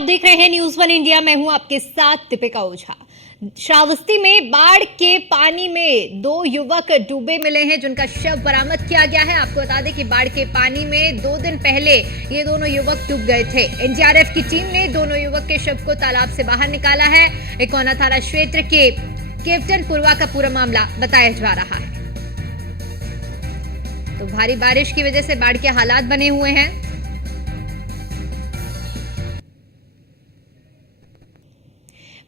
आप देख रहे हैं न्यूज वन इंडिया। मैं हूं आपके साथ दीपिका ओझा। श्रावस्ती में बाढ़ के पानी में दो युवक डूबे मिले हैं, जिनका शव बरामद किया गया है। आपको बता दें कि बाढ़ के पानी में 2 दिन पहले ये दोनों युवक डूब गए थे। एनडीआरएफ की टीम ने दोनों युवक के शव को तालाब से बाहर निकाला है। इकोना थाना क्षेत्र के केवटनपुरवा का पूरा मामला बताया जा रहा है। तो भारी बारिश की वजह से बाढ़ के हालात बने हुए हैं।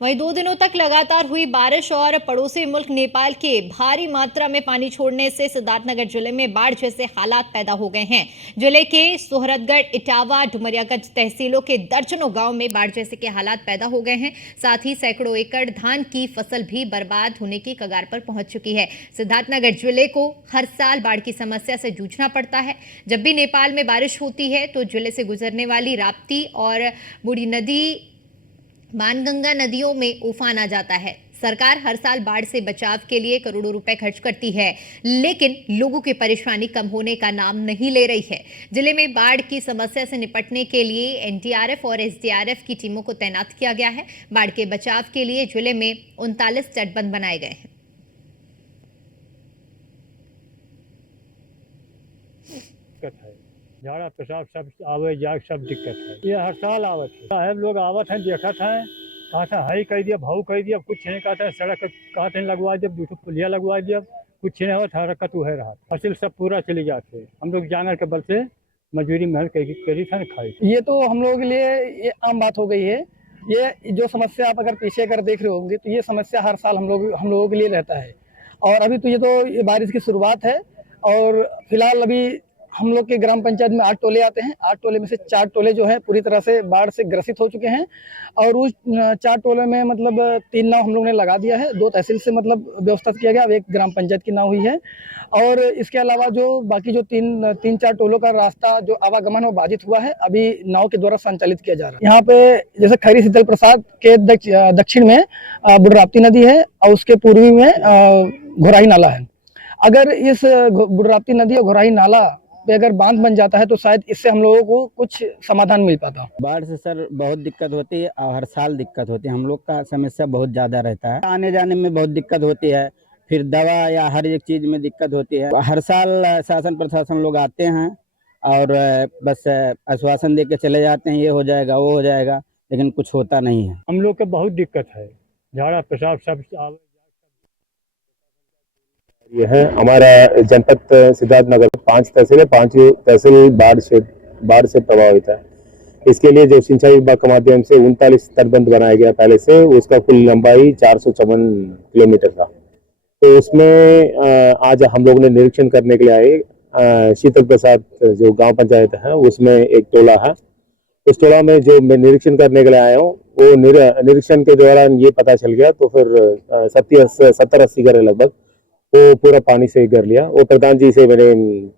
वहीं 2 दिनों तक लगातार हुई बारिश और पड़ोसी मुल्क नेपाल के भारी मात्रा में पानी छोड़ने से सिद्धार्थनगर जिले में बाढ़ जैसे हालात पैदा हो गए हैं। जिले के सोहरतगढ़, इटावा, डुमरियागंज तहसीलों के दर्जनों गांव में बाढ़ जैसे के हालात पैदा हो गए हैं। साथ ही सैकड़ों एकड़ धान की फसल भी बर्बाद होने की कगार पर पहुंच चुकी है। सिद्धार्थनगर जिले को हर साल बाढ़ की समस्या से जूझना पड़ता है। जब भी नेपाल में बारिश होती है तो जिले से गुजरने वाली राप्ती और बूढ़ी नदी, मानगंगा नदियों में उफान आ जाता है। सरकार हर साल बाढ़ से बचाव के लिए करोड़ों रुपए खर्च करती है, लेकिन लोगों की परेशानी कम होने का नाम नहीं ले रही है। जिले में बाढ़ की समस्या से निपटने के लिए एनडीआरएफ और एसडीआरएफ की टीमों को तैनात किया गया है। बाढ़ के बचाव के लिए जिले में 39 तटबंध बनाए गए हैं। झाड़ा पेशाब सब आवे जाए, सब दिक्कत है। ये हर साल आवत है। साहब लोग आवत हैं, देखत हैं, कहते हैं हई कह दिया, भाऊ कह दिया, कुछ नहीं कहते हैं। सड़क कहते हैं लगवा दिया, दूठो पुलिया लगवा दिया, कुछ नहीं होता। हरकत वह रहा, फसल सब पूरा चली जाते। हम लोग जांगर के बल से मजदूरी मेहनत करी था, खाई। ये तो हम लोगों के लिए ये आम बात हो गई है। ये जो समस्या आप अगर पीछे कर देख रहे होंगे तो ये समस्या हर साल हम लोगों के लिए रहता है। और अभी तो ये बारिश की शुरुआत है और फिलहाल अभी हम लोग के ग्राम पंचायत में 8 टोले आते हैं। 8 टोले में से 4 टोले जो है पूरी तरह से बाढ़ से ग्रसित हो चुके हैं। और उस 4 टोले में मतलब 3 नाव हम लोग ने लगा दिया है। 2 तहसील से मतलब व्यवस्था किया गया, अब 1 ग्राम पंचायत की नाव हुई है। और इसके अलावा जो बाकी जो 3-4 टोलों का रास्ता जो आवागमन वो बाधित हुआ है, अभी नाव के द्वारा संचालित किया जा रहा है। यहाँ पे जैसे खैरी शीतल प्रसाद के दक्षिण में बुढ़राप्ती नदी है और उसके पूर्वी में घोराही नाला है। अगर इस बुढ़राप्ती नदी और घोराही नाला पे अगर बांध बन जाता है तो शायद इससे हम लोगों को कुछ समाधान मिल पाता। बाढ़ से सर बहुत दिक्कत होती है और हर साल दिक्कत होती है। हम लोग का समस्या बहुत ज़्यादा रहता है, आने जाने में बहुत दिक्कत होती है, फिर दवा या हर एक चीज़ में दिक्कत होती है। हर साल शासन प्रशासन लोग आते हैं और बस आश्वासन दे के चले जाते हैं, ये हो जाएगा वो हो जाएगा, लेकिन कुछ होता नहीं है। हम लोग के बहुत दिक्कत है, झाड़ा पेशाब सब आवे। ये है हमारा जनपद सिद्धार्थनगर 5 तहसील है। 5 तहसील बाढ़ से प्रभावित है। इसके लिए जो सिंचाई विभाग के माध्यम से 39 तटबंध बनाया गया पहले से, उसका कुल लंबाई 454 किलोमीटर था। तो उसमें आज हम लोग ने निरीक्षण करने के लिए आए। शीतल प्रसाद जो गांव पंचायत है उसमें एक टोला है। उस टोला में जो मैं निरीक्षण करने के लिए आया हूँ, वो निरीक्षण के दौरान ये पता चल गया। तो फिर 70-80 घर लगभग वो पूरा पानी से कर लिया। वो प्रधान जी से मैंने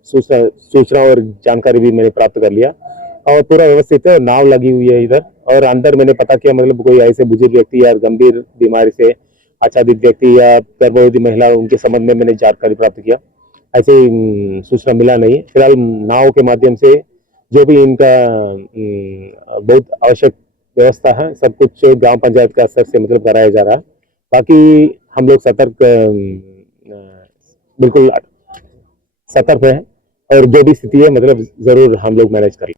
सूचना और जानकारी भी मैंने प्राप्त कर लिया और पूरा व्यवस्थित है। नाव लगी हुई है इधर, और अंदर मैंने पता किया मतलब कोई ऐसे बुजुर्ग व्यक्ति या गंभीर बीमारी से आच्छादित व्यक्ति या गर्भवती महिला, उनके संबंध में मैंने जानकारी प्राप्त किया। ऐसे सूचना मिला नहीं। फिलहाल नाव के माध्यम से जो भी इनका बहुत आवश्यक व्यवस्था है, सब कुछ ग्राम पंचायत का स्तर से मतलब कराया जा रहा है। बाकी हम लोग बिल्कुल सतर्क है और जो भी स्थिति है मतलब जरूर हम लोग मैनेज कर लें।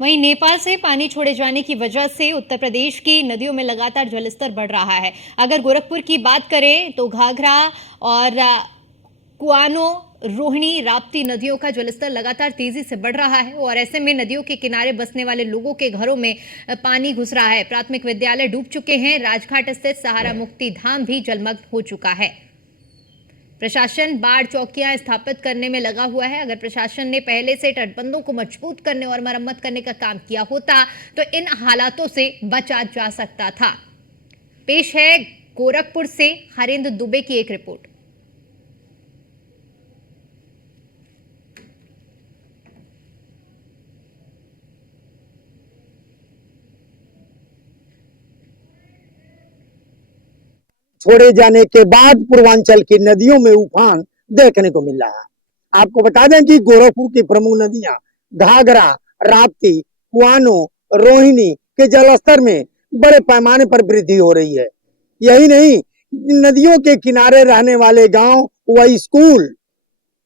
वहीं नेपाल से पानी छोड़े जाने की वजह से उत्तर प्रदेश की नदियों में लगातार जलस्तर बढ़ रहा है। अगर गोरखपुर की बात करें तो घाघरा और कुआनो, रोहिणी, राप्ती नदियों का जलस्तर लगातार तेजी से बढ़ रहा है और ऐसे में नदियों के किनारे बसने वाले लोगों के घरों में पानी घुस रहा है। प्राथमिक विद्यालय डूब चुके हैं। राजघाट स्थित सहारा मुक्ति धाम भी जलमग्न हो चुका है। प्रशासन बाढ़ चौकियां स्थापित करने में लगा हुआ है। अगर प्रशासन ने पहले से तटबंधों को मजबूत करने और मरम्मत करने का काम किया होता तो इन हालातों से बचा जा सकता था। पेश है गोरखपुर से हरेंद्र दुबे की एक रिपोर्ट। छोड़े जाने के बाद पूर्वांचल की नदियों में उफान देखने को मिल रहा है। आपको बता दें कि गोरखपुर की प्रमुख नदियां घाघरा, राप्ती, कुआनो, रोहिणी के जलस्तर में बड़े पैमाने पर वृद्धि हो रही है। यही नहीं, नदियों के किनारे रहने वाले गांव व स्कूल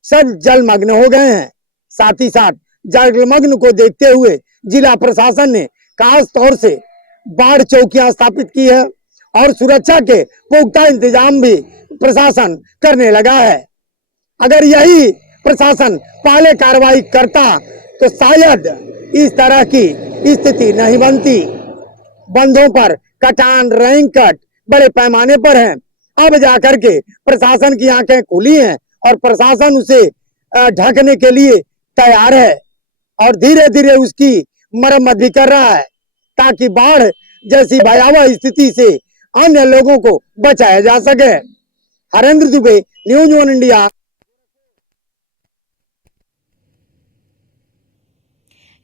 सब जलमग्न हो गए हैं। साथ ही साथ जलमग्न को देखते हुए जिला प्रशासन ने खास तौर से बाढ़ चौकियां स्थापित की है और सुरक्षा के पुख्ता इंतजाम भी प्रशासन करने लगा है। अगर यही प्रशासन पहले कार्रवाई करता तो शायद इस तरह की स्थिति नहीं बनती। बंधों पर कटान, रैंकट बड़े पैमाने पर है। अब जाकर के प्रशासन की आंखें खुली हैं और प्रशासन उसे ढकने के लिए तैयार है और धीरे धीरे उसकी मरम्मत भी कर रहा है ताकि बाढ़ जैसी भयावह स्थिति से अन्य लोगों को बचाया जा सके। Harendra Dubey, news 1 India.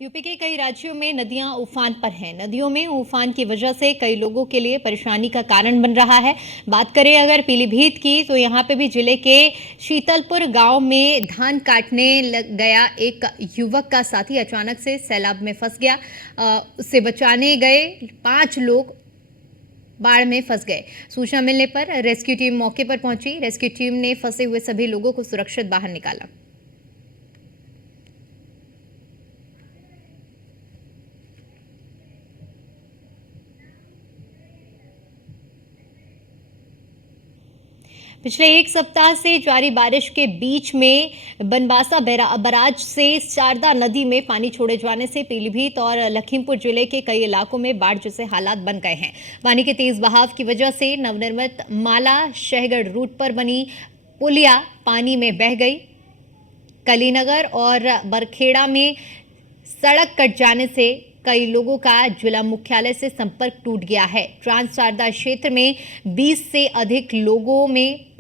UP के कई राज्यों में नदियां उफान पर हैं। नदियों में उफान की वजह से कई लोगों के लिए परेशानी का कारण बन रहा है। बात करें अगर पीलीभीत की तो यहां पे भी जिले के शीतलपुर गांव में धान काटने गया एक युवक का साथी अचानक से सैलाब में फंस गया। उससे बचाने गए 5 लोग बाढ़ में फंस गए। सूचना मिलने पर रेस्क्यू टीम मौके पर पहुंची। रेस्क्यू टीम ने फंसे हुए सभी लोगों को सुरक्षित बाहर निकाला। पिछले एक सप्ताह से जारी बारिश के बीच में बनबासा बराज से शारदा नदी में पानी छोड़े जाने से पीलीभीत और लखीमपुर जिले के कई इलाकों में बाढ़ जैसे हालात बन गए हैं। पानी के तेज बहाव की वजह से नवनिर्मित माला शहगढ़ रूट पर बनी पुलिया पानी में बह गई। कलीनगर और बरखेड़ा में सड़क कट जाने से कई लोगों का जिला मुख्यालय से संपर्क टूट गया है। ट्रांस शारदा क्षेत्र में 20 से अधिक लोगों में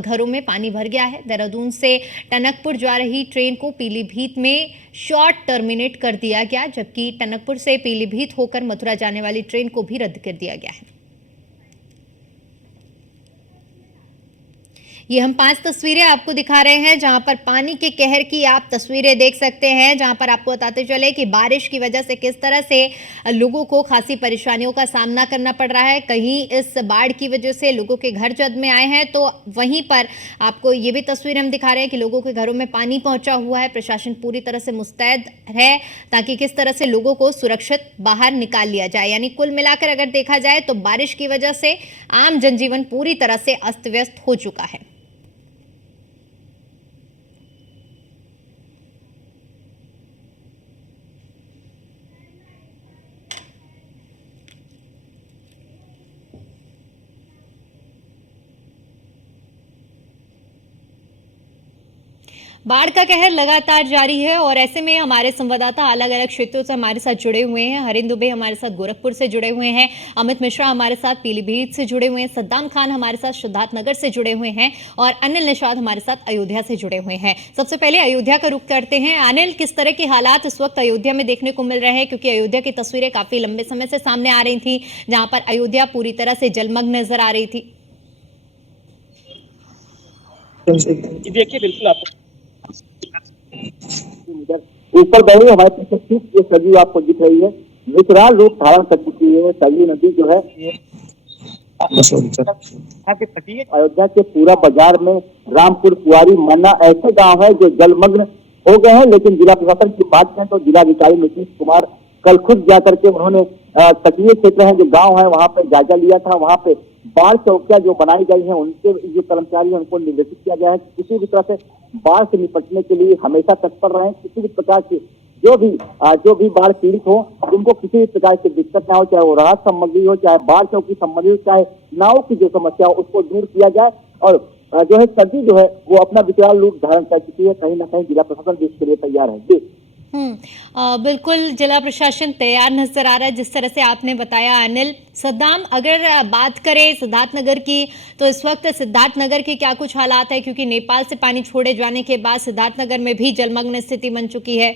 घरों में पानी भर गया है। देहरादून से टनकपुर जा रही ट्रेन को पीलीभीत में शॉर्ट टर्मिनेट कर दिया गया, जबकि टनकपुर से पीलीभीत होकर मथुरा जाने वाली ट्रेन को भी रद्द कर दिया गया है। ये हम 5 तस्वीरें आपको दिखा रहे हैं जहां पर पानी के कहर की आप तस्वीरें देख सकते हैं, जहां पर आपको बताते चले कि बारिश की वजह से किस तरह से लोगों को खासी परेशानियों का सामना करना पड़ रहा है। कहीं इस बाढ़ की वजह से लोगों के घर जद में आए हैं, तो वहीं पर आपको ये भी तस्वीरें हम दिखा रहे हैं कि लोगों के घरों में पानी पहुंचा हुआ है। प्रशासन पूरी तरह से मुस्तैद है ताकि किस तरह से लोगों को सुरक्षित बाहर निकाल लिया जाए। यानी कुल मिलाकर अगर देखा जाए तो बारिश की वजह से आम जनजीवन पूरी तरह से अस्त व्यस्त हो चुका है। बाढ़ का कहर लगातार जारी है और ऐसे में हमारे संवाददाता अलग अलग क्षेत्रों से हमारे साथ जुड़े हुए हैं। हरेंद्र दुबे हमारे साथ गोरखपुर से जुड़े हुए हैं, अमित मिश्रा हमारे साथ पीलीभीत से जुड़े हुए हैं, सद्दाम खान हमारे साथ सिद्धार्थनगर से जुड़े हुए हैं और अनिल निषाद हमारे साथ अयोध्या से जुड़े हुए हैं। सबसे पहले अयोध्या का रुख करते हैं। अनिल, किस तरह के हालात इस वक्त अयोध्या में देखने को मिल रहे हैं, क्योंकि अयोध्या की तस्वीरें काफी लंबे समय से सामने आ रही थी जहां पर अयोध्या पूरी तरह से जलमग्न नजर आ रही थी। देखिए बिल्कुल आपको ऊपर बह रही हमारे पीछे ठीक ये सरयू आपको दिख रही है, विकराल रूप धारण कर चुकी है। सरयू नदी जो है अयोध्या के पूरा बाजार में रामपुर, कुआरी, मन्ना ऐसे गांव है जो जलमग्न हो गए हैं। लेकिन जिला प्रशासन की बात करें तो जिलाधिकारी नीतीश कुमार कल खुद जाकर के उन्होंने तटीय क्षेत्र है जो गाँव है वहां पे जायजा लिया था। वहां पे बाढ़ चौकियां जो बनाई गई हैं उनके जो कर्मचारी हैं उनको निर्देशित किया गया है कि किसी भी तरह से बाढ़ से निपटने के लिए हमेशा तत्पर रहें। किसी भी प्रकार की जो भी बाढ़ पीड़ित हो उनको किसी भी प्रकार की दिक्कत ना हो, चाहे वो राहत संबंधी हो, चाहे बाढ़ चौकी संबंधी हो, चाहे नाव की जो समस्या हो उसको दूर किया जाए। और जो है सर्दी जो है वो अपना विकराल रूप धारण कर चुकी है। कहीं ना कहीं जिला प्रशासन भी इसके लिए तैयार है। जी बिल्कुल जिला प्रशासन तैयार नजर आ रहा है जिस तरह से आपने बताया अनिल। सद्दाम, अगर बात करें सिद्धार्थनगर की तो इस वक्त सिद्धार्थनगर के क्या कुछ हालात है, क्योंकि नेपाल से पानी छोड़े जाने के बाद सिद्धार्थनगर में भी जलमग्न स्थिति बन चुकी है।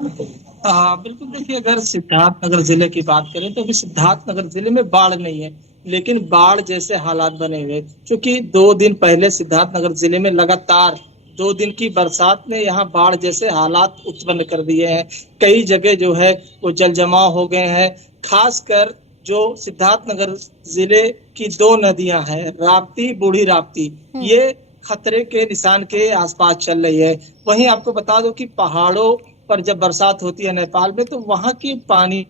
बिल्कुल देखिए, अगर सिद्धार्थनगर जिले की बात करें तो अभी सिद्धार्थनगर जिले में बाढ़ नहीं है, लेकिन बाढ़ जैसे हालात बने हुए, क्योंकि 2 दिन पहले सिद्धार्थनगर जिले में लगातार 2 दिन की बरसात ने यहाँ बाढ़ जैसे हालात उत्पन्न कर दिए हैं। कई जगह जो है वो जल जमाव हो गए हैं। खासकर जो सिद्धार्थनगर जिले की 2 नदियां हैं, राप्ती, बूढ़ी राप्ती, ये खतरे के निशान के आसपास चल रही है। वहीं आपको बता दो कि पहाड़ों पर जब बरसात होती है नेपाल में, तो वहां की पानी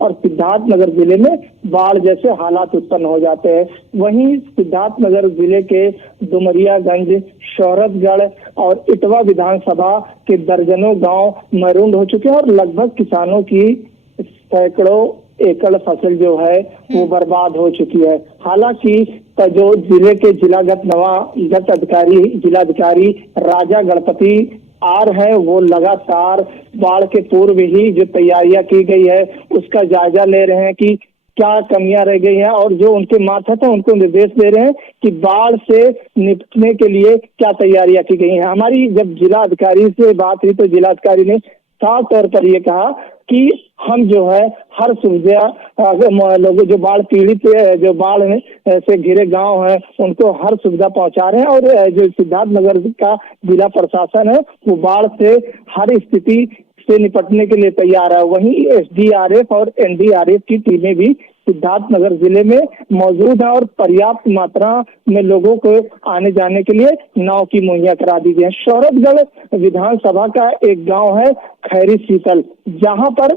और सिद्धार्थनगर जिले में बाढ़ जैसे हालात उत्पन्न हो जाते हैं। वहीं सिद्धार्थनगर जिले के डुमरियागंज, शौहरतगढ़ और इटवा विधानसभा के दर्जनों गांव महरूम हो चुके हैं और लगभग किसानों की सैकड़ों एकड़ फसल जो है वो बर्बाद हो चुकी है। हालांकि जो जिले के जिलागत अधिकारी, जिलाधिकारी राजा गणपति आर है, वो लगातार बाढ़ के पूर्व ही जो तैयारियां की गई है उसका जायजा ले रहे हैं कि क्या कमियां रह गई हैं, और जो उनके मातहत है उनको निर्देश दे रहे हैं कि बाढ़ से निपटने के लिए क्या तैयारियां की गई हैं। हमारी जब जिला अधिकारी से बात हुई तो जिला अधिकारी ने साफ तौर पर ये कहा कि हम जो है हर सुविधा लोगों जो बाढ़ पीड़ित जो बाढ़ से घिरे गांव हैं उनको हर सुविधा पहुंचा रहे हैं, और जो सिद्धार्थनगर का जिला प्रशासन है वो बाढ़ से हर स्थिति से निपटने के लिए तैयार है। वहीं एसडीआरएफ और एनडीआरएफ की टीमें भी सिद्धार्थनगर जिले में मौजूद है और पर्याप्त मात्रा में लोगों को आने जाने के लिए नाव की मुहैया करा दी गई है। शौहरतगढ़ विधानसभा का एक गांव है खैरी शीतल, जहां पर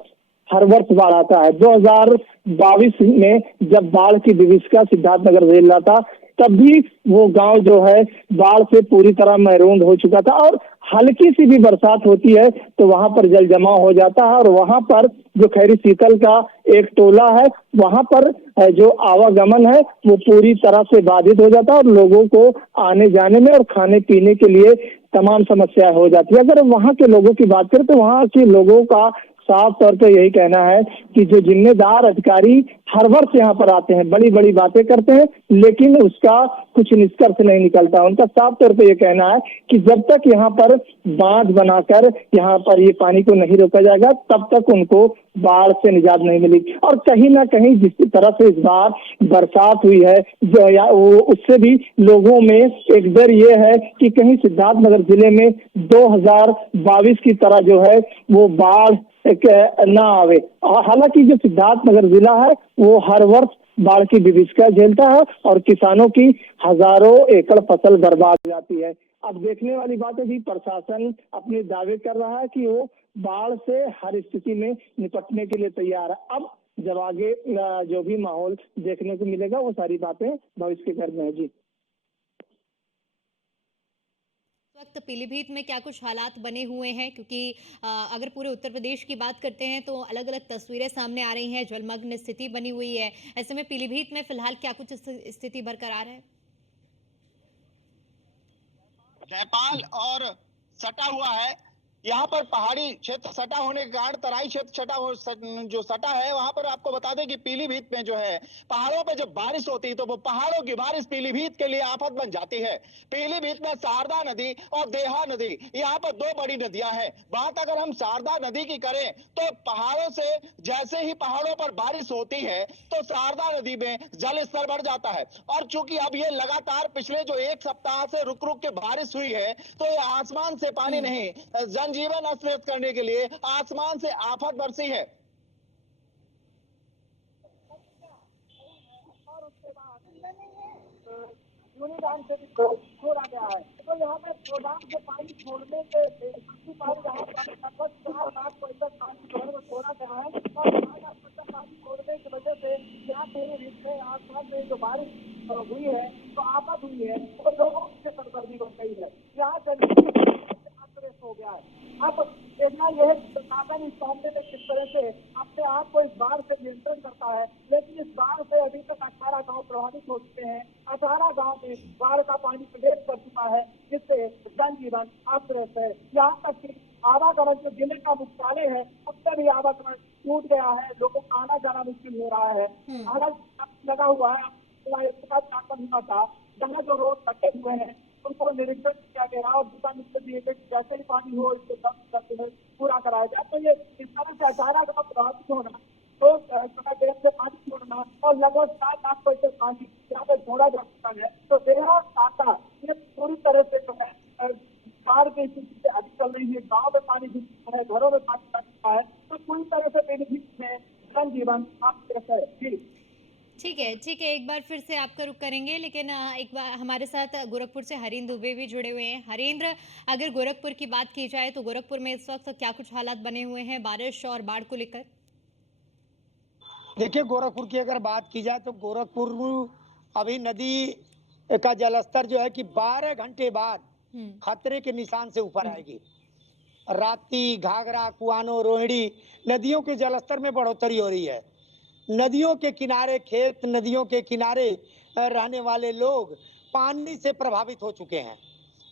हर वर्ष बाढ़ आता है। 2022 में जब बाढ़ की विभीषिका सिद्धार्थनगर झेल रहा था, तब भी वो गांव जो है बाढ़ से पूरी तरह महरूम हो चुका था, और हल्की सी भी बरसात होती है तो वहां पर जल जमाव हो जाता है, और वहां पर जो खैरी शीतल का एक टोला है वहां पर जो आवागमन है वो पूरी तरह से बाधित हो जाता है और लोगों को आने जाने में और खाने पीने के लिए तमाम समस्याएं हो जाती है। अगर वहां के लोगों की बात करें तो वहां के लोगों का साफ तौर पे यही कहना है कि जो जिम्मेदार अधिकारी हर वर्ष यहाँ पर आते हैं, बड़ी बड़ी बातें करते हैं, लेकिन उसका कुछ निष्कर्ष नहीं निकलता। उनका साफ तौर पे ये कहना है कि जब तक यहाँ पर बांध बनाकर यहाँ पर ये पानी को नहीं रोका जाएगा तब तक उनको बाढ़ से निजात नहीं मिलेगी। और कहीं ना कहीं जिस तरह से इस बार बरसात हुई है जो या वो उससे भी लोगों में एक डर ये है कि कहीं सिद्धार्थनगर जिले में 2022 की तरह जो है वो बाढ़ ना आवे। हालांकि जो सिद्धार्थनगर जिला है वो हर वर्ष बाढ़ की विभीषिका झेलता है और किसानों की हजारों एकड़ फसल बर्बाद हो जाती है। अब देखने वाली बात है कि प्रशासन अपने दावे कर रहा है कि वो बाढ़ से हर स्थिति में निपटने के लिए तैयार है। अब जब आगे जो भी माहौल देखने को मिलेगा वो सारी बातें भविष्य के घर में है। जी, वक्त पीलीभीत में क्या कुछ हालात बने हुए हैं, क्योंकि अगर पूरे उत्तर प्रदेश की बात करते हैं तो अलग अलग तस्वीरें सामने आ रही हैं, जलमग्न स्थिति बनी हुई है। ऐसे में पीलीभीत में फिलहाल क्या कुछ स्थिति बरकरार है? नेपाल और सटा हुआ है, यहाँ पर पहाड़ी क्षेत्र सटा होने के कारण तराई क्षेत्र जो सटा है वहां पर आपको बता दें कि पीलीभीत में जो है पहाड़ों पे जब बारिश होती है तो वो पहाड़ों की बारिश पीलीभीत के लिए आफत बन जाती है। पीलीभीत में शारदा नदी और देहा नदी, यहाँ पर 2 बड़ी नदियां हैं। बात अगर हम शारदा नदी की करें तो पहाड़ों से जैसे ही पहाड़ों पर बारिश होती है तो शारदा नदी में जल स्तर बढ़ जाता है, और चूंकि अब ये लगातार पिछले जो 1 सप्ताह से रुक रुक के बारिश हुई है तो ये आसमान से पानी नहीं, जनजीवन अस्त व्यस्त करने के लिए आसमान से आफत बरसी है। यूनिडाम से भी छोड़ा गया है तो यहाँ पे गोदाम से पानी छोड़ने के पानी छोड़ा गया है, और पानी छोड़ने की वजह से यहाँ पीलीभीत में आसमान में जो बारिश हुई है तो आफत हुई है तो लोगों से सरदर्दी बढ़ गई है। यहाँ हो गया है। अब देखना यह है प्रशासन इस मामले में किस तरह से अपने आप को इस बाढ़ से नियंत्रण करता है, लेकिन इस बाढ़ से अभी तक 18 गांव प्रभावित हो चुके हैं। 18 गांव में बाढ़ का पानी प्रवेश कर चुका है, जिससे जनजीवन अस्त व्यस्त है। यहाँ तक कि आवागमन जो जिले का मुख्यालय है उससे भी आवागमन टूट गया है, लोगों का आना जाना मुश्किल हो रहा है। हालांकि लगा हुआ है था जहाँ जो रोड रखे हुए हैं उनको निरीक्षण किया गया और दिशा निर्देश लिए कि जैसे ही पानी हो इसको सब पूरा कराया जाए। तो ये इस तरह से अचानक अब प्रभावित होना, तो देर से पानी छोड़ना और लगभग 7 लाख क्वेंटल पानी यहाँ पे छोड़ा जा चुका है। तो देहा टाटा ये पूरी तरह से जो है बाढ़ की स्थिति से अधिक चल रही है। गाँव में पानी घुस चुका है, घरों में पानी घुस चुका है, तो पूरी तरह से बेनिफिट में जनजीवन आप कैसे है जी। ठीक है, एक बार फिर से आपका रुख करेंगे, लेकिन एक बार हमारे साथ गोरखपुर से हरेंद्र दुबे भी जुड़े हुए हैं। हरेंद्र, अगर गोरखपुर की बात की जाए तो गोरखपुर में इस वक्त क्या कुछ हालात बने हुए हैं बारिश और बाढ़ को लेकर? देखिए, गोरखपुर की अगर बात की जाए तो गोरखपुर अभी नदी का जलस्तर जो है कि 12 घंटे बाद खतरे के निशान से ऊपर आएगी। राप्ती, घाघरा, कुआनो, रोहिणी नदियों के जलस्तर में बढ़ोतरी हो रही है। नदियों के किनारे खेत, नदियों के किनारे रहने वाले लोग पानी से प्रभावित हो चुके हैं,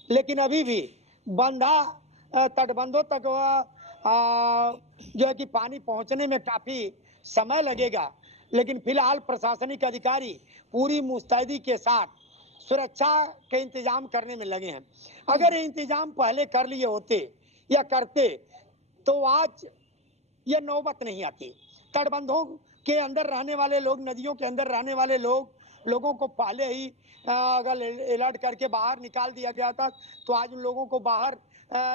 लेकिन अभी भी बंधा तटबंधों तक जो है कि पानी पहुंचने में काफी समय लगेगा। लेकिन फिलहाल प्रशासनिक अधिकारी पूरी मुस्तैदी के साथ सुरक्षा के इंतजाम करने में लगे हैं। अगर ये इंतजाम पहले कर लिए होते या करते तो आज ये नौबत नहीं आती। तटबंधों के अंदर रहने वाले लोग, नदियों के अंदर रहने वाले लोगों को पहले ही अगर अलर्ट करके बाहर निकाल दिया गया था तो आज उन लोगों को बाहर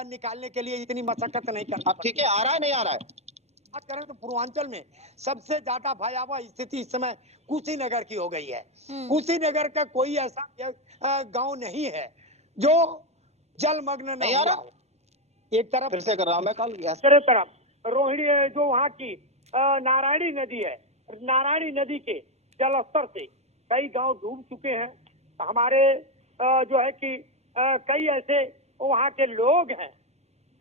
निकालने के लिए इतनी मशक्कत नहीं करना। अब ठीक है, आ रहा है नहीं आ रहा है? बात करें तो पूर्वांचल में सबसे ज्यादा भयावह स्थिति इस समय कुशीनगर की हो गई है। कुशीनगर का कोई ऐसा गांव नहीं है जो जलमग्न नहीं हुआ हो। एक तरफ फिर से कर रहा हूं मैं कल दूसरे तरफ रोहिणी जो वहाँ की नारायणी नदी है, नारायणी नदी के जलस्तर से कई गांव डूब चुके हैं। हमारे जो है कि कई ऐसे वहाँ के लोग हैं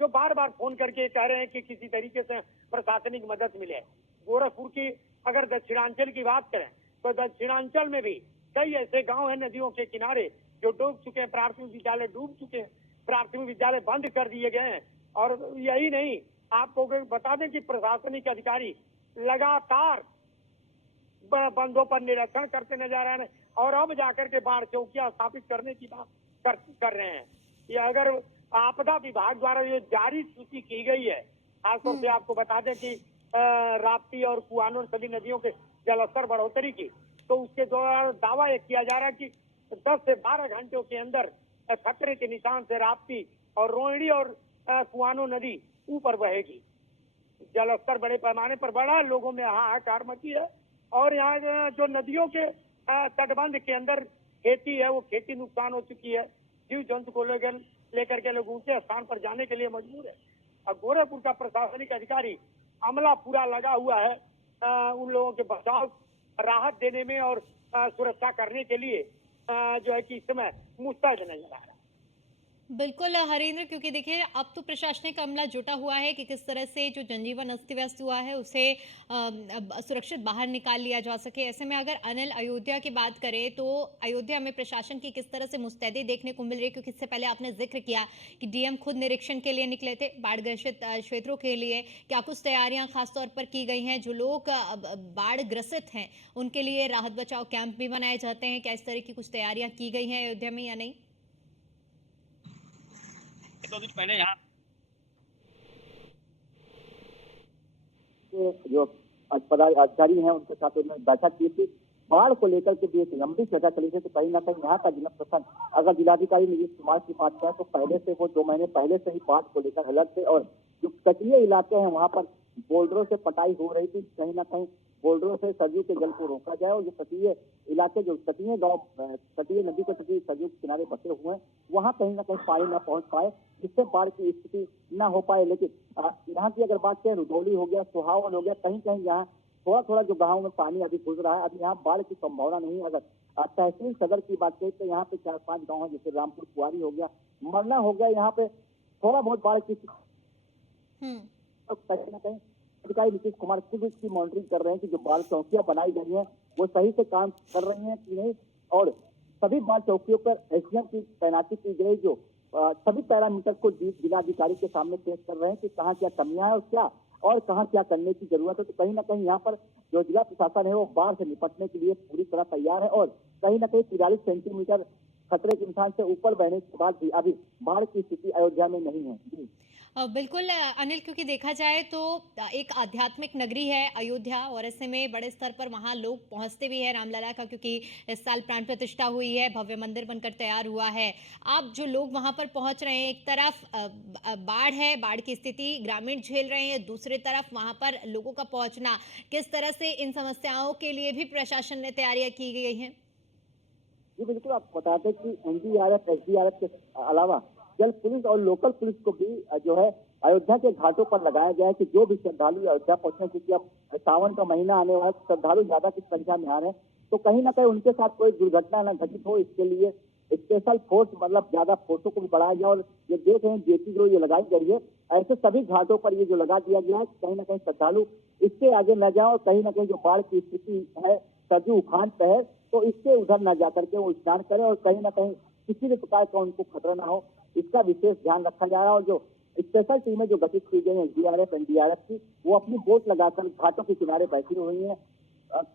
जो बार बार फोन करके कह रहे हैं कि किसी तरीके से प्रशासनिक मदद मिले। गोरखपुर की अगर दक्षिणांचल की बात करें तो दक्षिणांचल में भी कई ऐसे गांव हैं नदियों के किनारे जो डूब चुके हैं। प्राथमिक विद्यालय डूब चुके हैं, प्राथमिक विद्यालय बंद कर दिए गए हैं। और यही नहीं, आपको बता दें कि प्रशासनिक अधिकारी लगातार बंदों पर निरीक्षण करते नजर आ रहे हैं और अब जाकर के बाढ़ चौकियां स्थापित करने की बात कर रहे हैं। ये अगर आपदा विभाग द्वारा ये जारी सूची की गई है, खासतौर से आपको बता दें कि राप्ती और कुआनो सभी नदियों के जलस्तर बढ़ोतरी की, तो उसके द्वारा दावा ये किया जा रहा है कि 10 से 12 घंटों के अंदर खतरे के निशान से राप्ती और रोहिणी और कुआनो नदी ऊपर बहेगी। जलस्तर बड़े पैमाने पर बढ़ा, लोगों में हाहाकार मची है। और यहाँ जो नदियों के तटबंध के अंदर खेती है वो खेती नुकसान हो चुकी है। जीव जंतु को लेकर के लोग ऊंचे स्थान पर जाने के लिए मजबूर है। और गोरखपुर का प्रशासनिक अधिकारी अमला पूरा लगा हुआ है उन लोगों के बचाव, राहत देने में और सुरक्षा करने के लिए जो है कि इस समय मुस्तैद नजर आ रहा है। बिल्कुल हरेंद्र, क्योंकि देखिए अब तो प्रशासनिक अमला जुटा हुआ है कि किस तरह से जो जनजीवन अस्त व्यस्त हुआ है उसे सुरक्षित बाहर निकाल लिया जा सके। ऐसे में अगर अनिल अयोध्या की बात करें तो अयोध्या में प्रशासन की किस तरह से मुस्तैदी देखने को मिल रही है, क्योंकि इससे पहले आपने जिक्र किया कि डीएम खुद निरीक्षण के लिए निकले थे बाढ़ ग्रसित क्षेत्रों के लिए। क्या कुछ तैयारियां खासतौर पर की गई हैं? जो लोग बाढ़ ग्रसित हैं उनके लिए राहत बचाव कैंप भी बनाए जाते हैं, क्या इस तरह की कुछ तैयारियां की गई हैं अयोध्या में या नहीं? 2 दिन पहले यहाँ जो अधिकारी हैं उनके साथ उन्होंने बैठक की थी। बाढ़ को लेकर के भी एक लंबी चर्चा चली थी। तो कहीं ना कहीं यहाँ का जिला प्रशासन, अगर जिलाधिकारी नीतीश कुमार की बात करें तो पहले से वो 2 महीने पहले से ही बाढ़ को लेकर अलर्ट थे। और जो तटीय इलाके हैं वहाँ पर बोल्डरों से पटाई हो रही थी। कहीं ना कहीं बोल्डरों से सरयू के जल को रोका जाए और जो तटीय इलाके, जो तटीय गाँव, तटीय नदी के तटीय सरयू के किनारे बसे हुए हैं, वहाँ कहीं ना कहीं पानी न पहुंच पाए, जिससे बाढ़ की स्थिति न हो पाए। लेकिन यहाँ की अगर बात करें, रुदौली हो गया, सुहावन हो गया, कहीं कहीं यहाँ थोड़ा थोड़ा जो गाँव में पानी अभी घुस रहा है। अभी यहाँ बाढ़ की संभावना नहीं है। अगर तहसील सदर की बात करें तो यहाँ पे 4-5 गाँव है, जैसे रामपुर कुआरी हो गया, मरना हो गया, यहाँ पे थोड़ा बहुत बाढ़ की कहीं ना कहीं अधिकारी नीतीश कुमार खुद इसकी मॉनिटरिंग कर रहे हैं कि जो बाढ़ चौकियां बनाई गई हैं वो सही से काम कर रही हैं कि नहीं। और सभी बाढ़ चौकियों पर एसडीएम की तैनाती की गई, जो सभी पैरामीटर को जिलाधिकारी के सामने पेश कर रहे हैं कि कहाँ क्या कमियां है और कहाँ क्या करने की जरूरत है। तो कहीं ना कहीं यहाँ पर जो जिला प्रशासन है वो बाढ़ से निपटने के लिए पूरी तरह तैयार है। और कहीं ना कहीं 43 सेंटीमीटर खतरे के निशान से ऊपर बहने के बाद भी अभी बाढ़ की स्थिति अयोध्या में नहीं है। जी बिल्कुल अनिल, क्योंकि देखा जाए तो एक आध्यात्मिक नगरी है अयोध्या, और ऐसे में बड़े स्तर पर वहां लोग पहुंचते भी हैं रामलला का, क्योंकि इस साल प्राण प्रतिष्ठा हुई है, भव्य मंदिर बनकर तैयार हुआ है। अब जो लोग वहां पर पहुंच रहे हैं, एक तरफ बाढ़ है, बाढ़ की स्थिति ग्रामीण झेल रहे हैं, दूसरी तरफ वहां पर लोगों का पहुंचना, किस तरह से इन समस्याओं के लिए भी प्रशासन ने तैयारियां की गई हैं? जी बिल्कुल, आपको बता दें कि एनडीआरएफ, एसडीआरएफ के अलावा जल पुलिस और लोकल पुलिस को भी जो है अयोध्या के घाटों पर लगाया गया है कि जो भी श्रद्धालु अयोध्या पहुंचे, क्योंकि अब सावन का महीना आने वाला है, श्रद्धालु ज्यादा की संख्या में आ रहे हैं, तो कहीं ना कहीं उनके साथ कोई दुर्घटना न घटित हो, इसके लिए स्पेशल फोर्स मतलब ज्यादा फोर्सों को भी बढ़ाया गया। और ये देख रहे हैं जेपी ग्रो ये लगाई गई है, ऐसे सभी घाटों पर ये जो लगा दिया गया है, कहीं ना कहीं श्रद्धालु इससे आगे न जाए और कहीं ना कहीं जो बाढ़ की स्थिति है, सरजू उफान पे है, तो इससे उधर न जा करके वो स्नान करें और कहीं ना कहीं किसी भी प्रकार का उनको खतरा ना हो, इसका विशेष ध्यान रखा जा रहा है। और जो स्पेशल टीमें जो गठित की गई है एसडीआरएफ, एनडीआरएफ की, वो अपनी बोट लगाकर घाटों के किनारे बैठी हुई हैं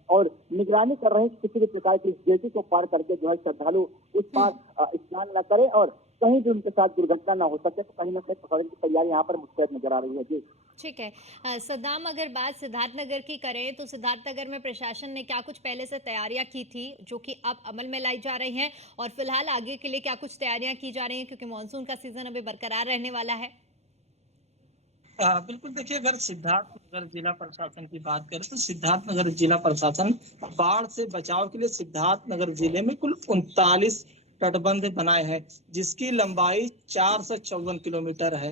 और निगरानी कर रहे हैं किसी भी प्रकार की जेटी को पार करके जो है श्रद्धालु उस पार स्नान न करें और कहीं भी उनके साथ दुर्घटना ना हो सके, तो कहीं ना कहीं पकड़ने की तैयारी यहाँ पर मुस्तैद नजर आ रही है। जी ठीक है। सद्दाम, अगर बात सिद्धार्थनगर की करें तो सिद्धार्थनगर में प्रशासन ने क्या कुछ पहले से तैयारियां की थी जो कि अब अमल में लाई जा रही हैं, और फिलहाल आगे के लिए क्या कुछ तैयारियां की जा रही हैं, क्योंकि मानसून का सीजन अभी बरकरार रहने वाला है? बिल्कुल, देखिए, अगर सिद्धार्थनगर जिला प्रशासन की बात करें तो सिद्धार्थनगर जिला प्रशासन बाढ़ से बचाव के लिए सिद्धार्थनगर जिले में कुल 39 तटबंध बनाए हैं, जिसकी लंबाई 4 से 54 किलोमीटर है।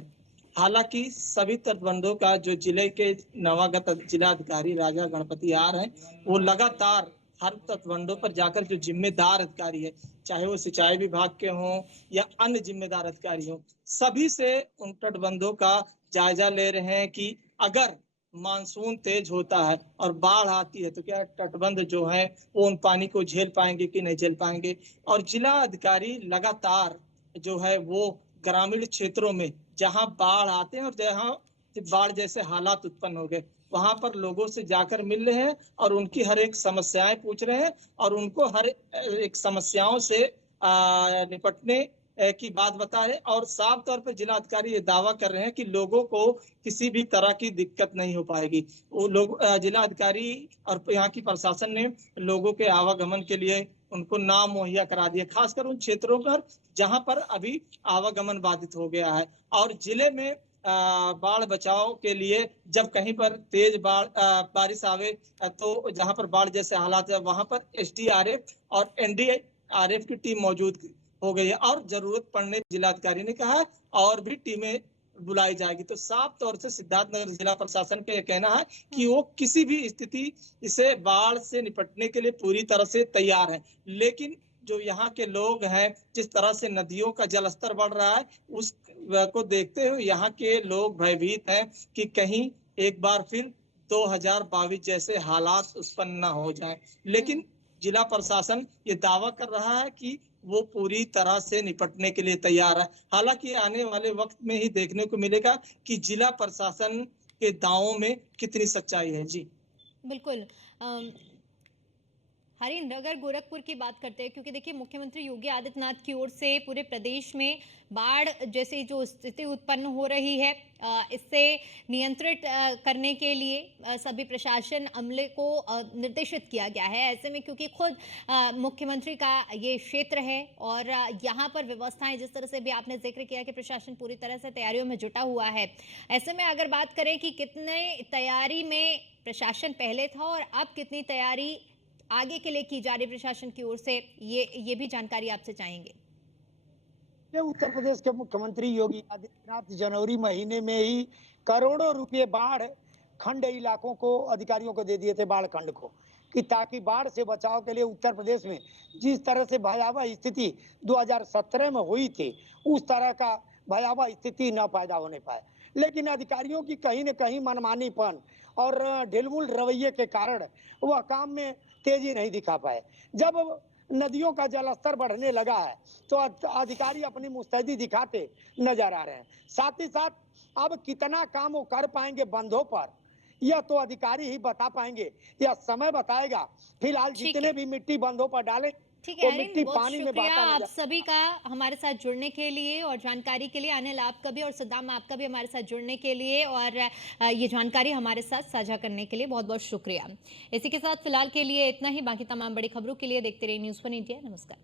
हालांकि सभी तटबंधों का जो जिले के नवागत जिलाधिकारी राजा गणपति आर हैं, वो लगातार हर तटबंधों पर जाकर जो जिम्मेदार अधिकारी है, चाहे वो सिंचाई विभाग के हों या अन्य जिम्मेदार अधिकारी हों, सभी से उन तटबंधों का जायजा ले रहे हैं कि अगर मानसून तेज होता है और बाढ़ आती है तो क्या तटबंध जो है वो उन पानी को झेल पाएंगे कि नहीं झेल पाएंगे। और जिला अधिकारी लगातार जो है वो ग्रामीण क्षेत्रों में जहां बाढ़ आते हैं और जहां बाढ़ जैसे हालात उत्पन्न हो गए, वहां पर लोगों से जाकर मिल रहे हैं और उनकी हर एक समस्याएं पूछ रहे हैं और उनको हर एक समस्याओं से निपटने की बात बता रहे हैं। और साफ तौर पर जिलाधिकारी ये दावा कर रहे हैं कि लोगों को किसी भी तरह की दिक्कत नहीं हो पाएगी। वो लोग जिलाधिकारी और यहाँ की प्रशासन ने लोगों के आवागमन के लिए उनको नाम मुहैया करा दिया, खासकर उन क्षेत्रों पर जहां पर अभी आवागमन बाधित हो गया है। और जिले में बाढ़ बचाव के लिए जब कहीं पर तेज बारिश आवे तो जहां पर बाढ़ जैसे हालात है, वहां पर एसडीआरएफ और एनडीआरएफ की टीम मौजूद हो गई है और जरूरत पड़ने जिलाधिकारी ने कहा और भी टीमें बुलाई जाएगी। तो साफ तौर से सिद्धार्थनगर जिला प्रशासन का यह कहना है कि वो किसी भी स्थिति इसे बाढ़ से निपटने के लिए पूरी तरह से तैयार है। लेकिन जो यहाँ के लोग हैं, जिस तरह से नदियों का जलस्तर बढ़ रहा है, उस को देखते हुए यहाँ के लोग भयभीत हैं कि कहीं एक बार फिर 2022 जैसे हालात उत्पन्न न हो जाए। लेकिन जिला प्रशासन ये दावा कर रहा है कि वो पूरी तरह से निपटने के लिए तैयार है। हालांकि आने वाले वक्त में ही देखने को मिलेगा कि जिला प्रशासन के दावों में कितनी सच्चाई है। जी बिल्कुल। हरिंद्र, अगर गोरखपुर की बात करते हैं, क्योंकि देखिए मुख्यमंत्री योगी आदित्यनाथ की ओर से पूरे प्रदेश में बाढ़ जैसी जो स्थिति उत्पन्न हो रही है, इससे नियंत्रित करने के लिए सभी प्रशासन अमले को निर्देशित किया गया है। ऐसे में क्योंकि खुद मुख्यमंत्री का ये क्षेत्र है और यहाँ पर व्यवस्थाएं, जिस तरह से भी आपने जिक्र किया कि प्रशासन पूरी तरह से तैयारियों में जुटा हुआ है, ऐसे में अगर बात करें कि कितने तैयारी में प्रशासन पहले था और अब कितनी तैयारी आगे के लिए की जा रही प्रशासन की ओर से, ये भी जानकारी आपसे चाहेंगे। उत्तर प्रदेश के मुख्यमंत्री योगी आदित्यनाथ जनवरी महीने में ही करोड़ों रुपए बाढ़ खंड इलाकों को अधिकारियों को दे दिए थे, बाढ़ खंड को, कि ताकि बाढ़ से बचाव के लिए उत्तर प्रदेश में जिस तरह से भयावह स्थिति 2017 में हुई थी, उस तरह का भयावह स्थिति न पैदा होने पाए। लेकिन अधिकारियों की कहीं न कहीं मनमानीपन और ढिलमुल रवैये के कारण वह काम में तेजी नहीं दिखा पाए। जब नदियों का जलस्तर बढ़ने लगा है तो अधिकारी अपनी मुस्तैदी दिखाते नजर आ रहे हैं। साथ ही साथ अब कितना काम वो कर पाएंगे बंधों पर, यह तो अधिकारी ही बता पाएंगे, यह समय बताएगा। फिलहाल जितने भी मिट्टी बंधों पर डाले ठीक वो है, मिट्टी बहुत पानी में शुक्रिया बहता आप नजर। सभी का हमारे साथ जुड़ने के लिए और जानकारी के लिए। अनिल आपका भी और सद्दाम आपका भी हमारे साथ जुड़ने के लिए और ये जानकारी हमारे साथ साझा करने के लिए बहुत बहुत शुक्रिया। इसी के साथ फिलहाल के लिए इतना ही। बाकी तमाम बड़ी खबरों के लिए देखते रहिए न्यूज़ 1 इंडिया। नमस्कार।